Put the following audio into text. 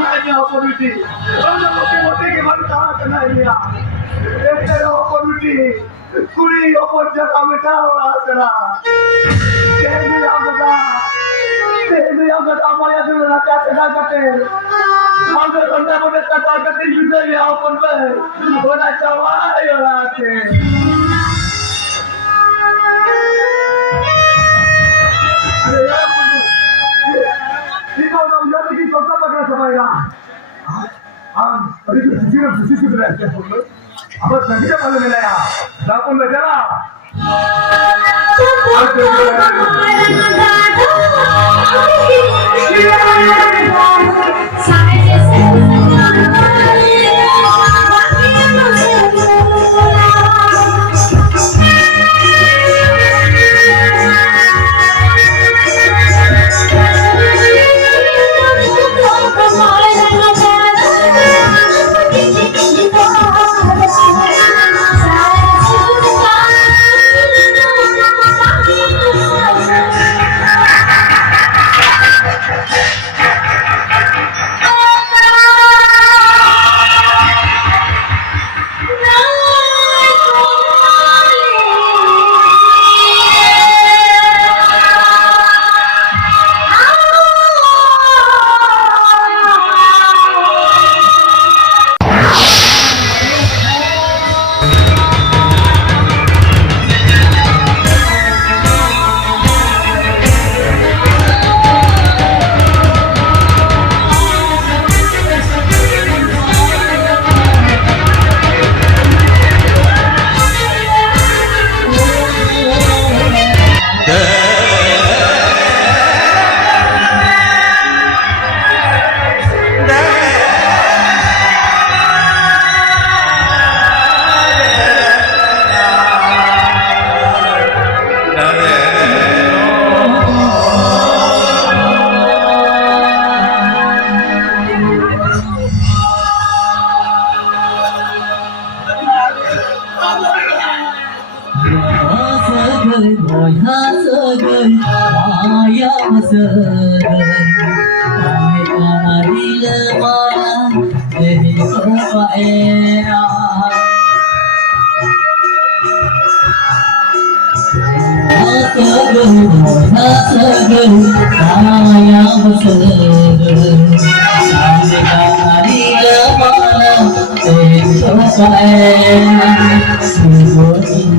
नहीं ऑपोजिटी हम मोटे मोटे के मन कहा करना है मेरा एक तेरा ऑपोजिटी कुड़ी ओपर जगह में चावला करा तेरे आगदा हमारे दिल में क्या कटा करते हम तो बंदा बंदा कटा करते युद्ध में ओपन पे होना चावाई हो रहा है अरे यार ठीक हो ना यार की कोका पकड़ा समाएगा अभी तो सुशी की तरह है अब संगीत वाले मिला यार दापुन में चला Hãy subscribe cho kênh Ghiền Mì Gõ để không bỏ lỡ